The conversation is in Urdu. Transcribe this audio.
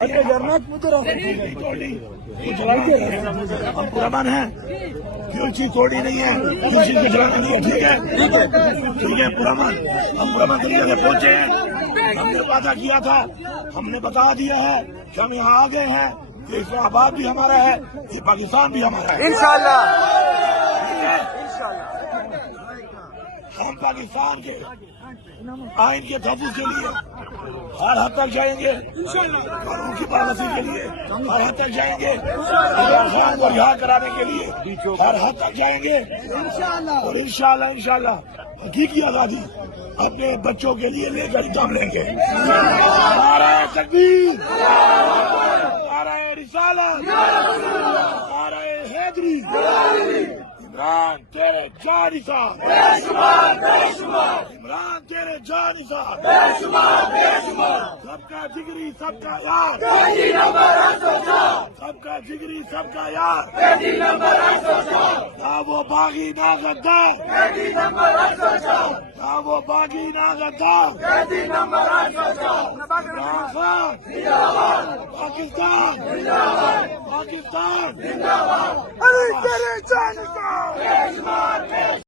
ہم پرامن ہیں، کوئی چیز توڑی نہیں ہے، کوئی چیز کو جلانے نہیں ہے، ٹھیک ہے ٹھیک ہے پرامن، ہم پرامن طریقے سے پہنچے ہیں، ہم نے وعدہ کیا تھا، ہم نے بتا دیا ہے کہ ہم یہاں آ گئے ہیں، کہ اسلام آباد بھی ہمارا ہے، یہ پاکستان بھی ہمارا ہے انشاءاللہ ہم پاکستان کے آئین کے تحفظ کے لیے ہر حد تک جائیں گے، قانون کی پابندی کے لیے ہر حد تک جائیں گے، عمران خان کو رہا کرانے کے لیے ہر حد تک جائیں گے، اور انشاءاللہ حقیقی آزادی اپنے بچوں کے لیے لے کر کام لیں گے۔ نعرہ تکبیر، نعرہ رسالت، نعرہ حیدری، عمران تیرے جان نثار، عمران تیرے جان نثار، سب کا جگری سب کا یار، سب کا جگری سب کا یار، نہ وہ باغی نہ غدار، نہ وہ باغی نہ غدار، عمران خان پاکستان، پاکستان